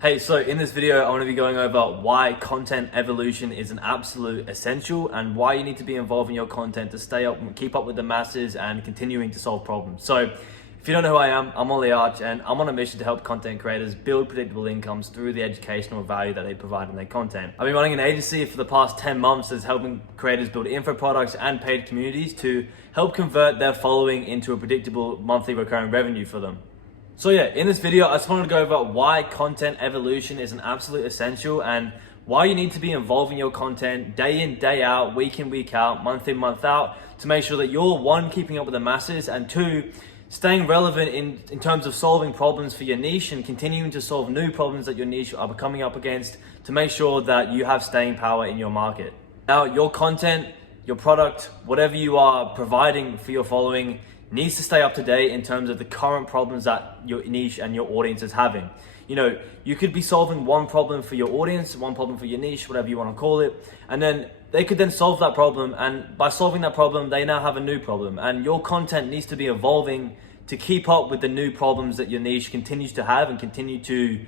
Hey, so in this video, I want to be going over why content evolution is an absolute essential and why you need to be involved in your content to stay up and keep up with the masses and continuing to solve problems. So if you don't know who I am, I'm Ollie Arch and I'm on a mission to help content creators build predictable incomes through the educational value that they provide in their content. I've been running an agency for the past 10 months that's helping creators build info products and paid communities to help convert their following into a predictable monthly recurring revenue for them. So yeah, in this video, I just wanted to go over why content evolution is an absolute essential and why you need to be involved in your content day in, day out, week in, week out, month in, month out, to make sure that you're one, keeping up with the masses, and two, staying relevant in terms of solving problems for your niche and continuing to solve new problems that your niche are coming up against to make sure that you have staying power in your market. Now, your content, your product, whatever you are providing for your following needs to stay up to date in terms of the current problems that your niche and your audience is having. You know, you could be solving one problem for your audience, one problem for your niche, whatever you want to call it, and then they could then solve that problem, and by solving that problem, they now have a new problem, and your content needs to be evolving to keep up with the new problems that your niche continues to have and continue to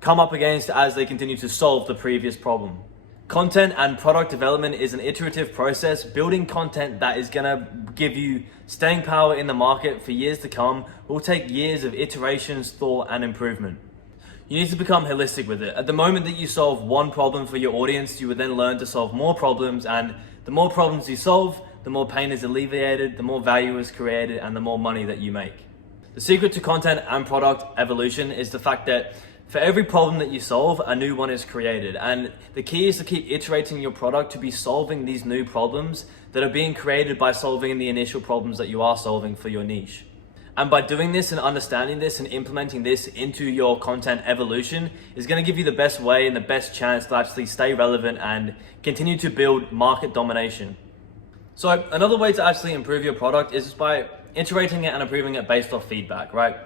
come up against as they continue to solve the previous problem. Content and product development is an iterative process. Building content that is gonna give you staying power in the market for years to come will take years of iterations, thought, and improvement. You need to become holistic with it. At the moment that you solve one problem for your audience, you would then learn to solve more problems, and the more problems you solve, the more pain is alleviated, the more value is created, and the more money that you make. The secret to content and product evolution is the fact that for every problem that you solve, a new one is created. And the key is to keep iterating your product to be solving these new problems that are being created by solving the initial problems that you are solving for your niche. And by doing this and understanding this and implementing this into your content evolution is going to give you the best way and the best chance to actually stay relevant and continue to build market domination. So another way to actually improve your product is just by iterating it and improving it based off feedback, right?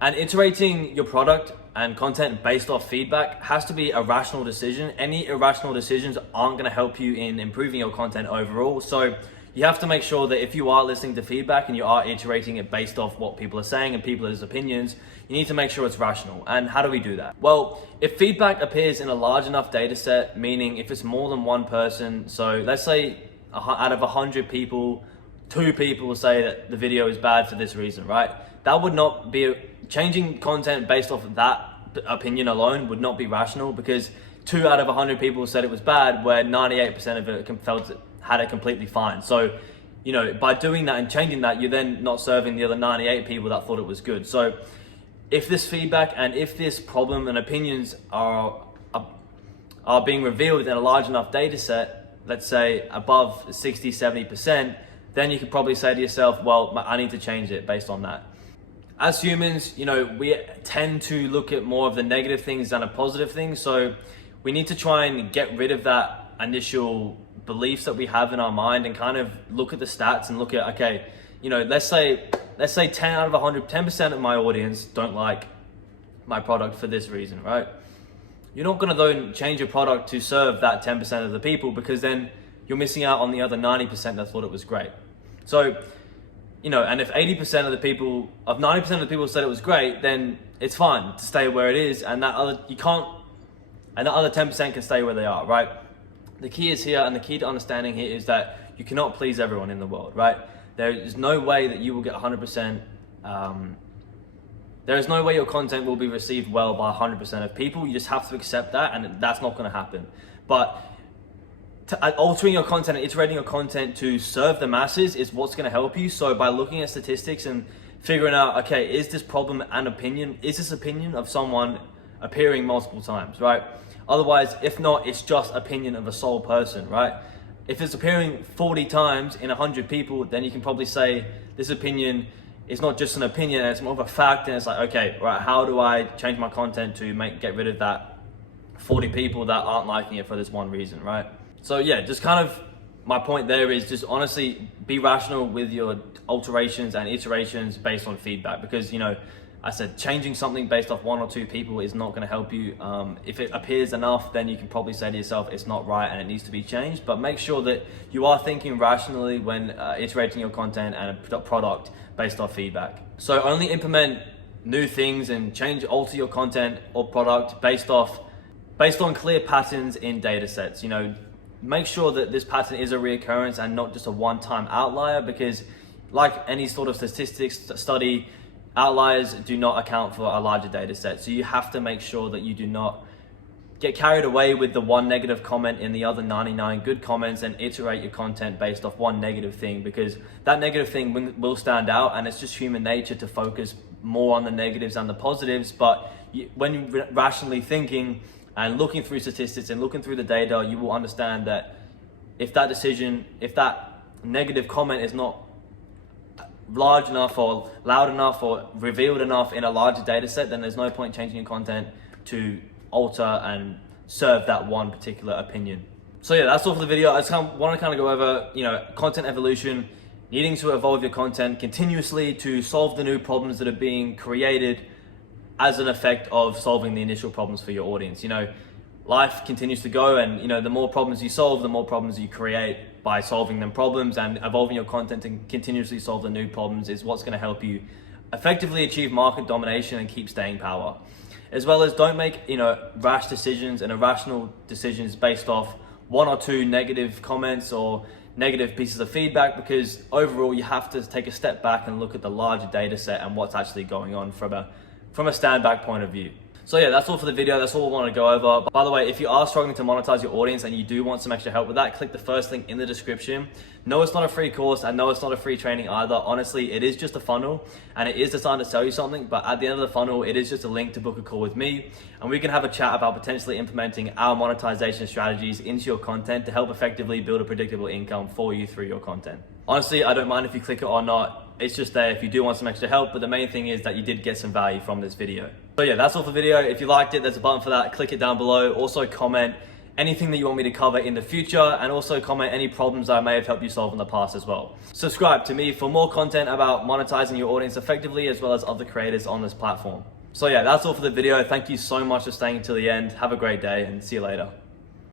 And iterating your product and content based off feedback has to be a rational decision. Any irrational decisions aren't going to help you in improving your content overall. So you have to make sure that if you are listening to feedback and you are iterating it based off what people are saying and people's opinions, you need to make sure it's rational. And how do we do that? Well, if feedback appears in a large enough data set, meaning if it's more than one person, so let's say out of 100 people, 2 people will say that the video is bad for this reason, right? That would not be changing content based off of that opinion alone would not be rational, because 2 out of 100 people said it was bad, where 98% of it felt it had it completely fine. So, you know, by doing that and changing that, you're then not serving the other 98 people that thought it was good. So if this feedback and if this problem and opinions are being revealed in a large enough data set, let's say above 60-70%, then you could probably say to yourself, well, I need to change it based on that. As humans, you know, we tend to look at more of the negative things than the positive things. So we need to try and get rid of that initial beliefs that we have in our mind and kind of look at the stats and look at, okay, you know, let's say 10 out of 100, 10% of my audience don't like my product for this reason, right? You're not gonna then change your product to serve that 10% of the people, because then you're missing out on the other 90% that thought it was great. So, you know, and if 90% of the people said it was great, then it's fine to stay where it is, and that other 10% can stay where they are, right? The key is here, and the key to understanding here is that you cannot please everyone in the world, right? There is no way that you will get 100%. There is no way your content will be received well by 100% of people. You just have to accept that, and that's not going to happen. But altering your content and iterating your content to serve the masses is what's going to help you. So by looking at statistics and figuring out, okay, is this problem an opinion? Is this opinion of someone appearing multiple times, right? Otherwise, if not, it's just opinion of a sole person, right? If it's appearing 40 times in 100 people, then you can probably say this opinion is not just an opinion, it's more of a fact. And it's like, okay, right, how do I change my content to get rid of that 40 people that aren't liking it for this one reason, right? So yeah, just kind of my point there is just honestly be rational with your alterations and iterations based on feedback, because, you know, I said changing something based off 1 or 2 people is not going to help you. If it appears enough, then you can probably say to yourself it's not right and it needs to be changed. But make sure that you are thinking rationally when iterating your content and a product based off feedback. So only implement new things and alter your content or product based on clear patterns in data sets. You know, make sure that this pattern is a reoccurrence and not just a one-time outlier, because like any sort of statistics study, outliers do not account for a larger data set. So you have to make sure that you do not get carried away with the one negative comment in the other 99 good comments and iterate your content based off one negative thing, because that negative thing will stand out, and it's just human nature to focus more on the negatives than the positives. But when you're rationally thinking and looking through statistics and looking through the data, you will understand that if that negative comment is not large enough or loud enough or revealed enough in a larger data set, then there's no point changing your content to alter and serve that one particular opinion. So yeah, that's all for the video. I just want to go over, you know, content evolution, needing to evolve your content continuously to solve the new problems that are being created as an effect of solving the initial problems for your audience. You know, life continues to go, and you know, the more problems you solve, the more problems you create by solving them problems, and evolving your content to continuously solve the new problems is what's going to help you effectively achieve market domination and keep staying power. As well as don't make, you know, rash decisions and irrational decisions based off one or two negative comments or negative pieces of feedback, because overall you have to take a step back and look at the larger data set and what's actually going on from a stand back point of view. So yeah, that's all for the video. That's all I want to go over. By the way, if you are struggling to monetize your audience and you do want some extra help with that, click the first link in the description. No, it's not a free course, and no, it's not a free training either. Honestly, it is just a funnel, and it is designed to sell you something, but at the end of the funnel, it is just a link to book a call with me, and we can have a chat about potentially implementing our monetization strategies into your content to help effectively build a predictable income for you through your content. Honestly, I don't mind if you click it or not. It's just there if you do want some extra help, but the main thing is that you did get some value from this video. So yeah, that's all for the video. If you liked it, there's a button for that. Click it down below. Also comment anything that you want me to cover in the future, and also comment any problems I may have helped you solve in the past as well. Subscribe to me for more content about monetizing your audience effectively, as well as other creators on this platform. So yeah, that's all for the video. Thank you so much for staying until the end. Have a great day, and see you later.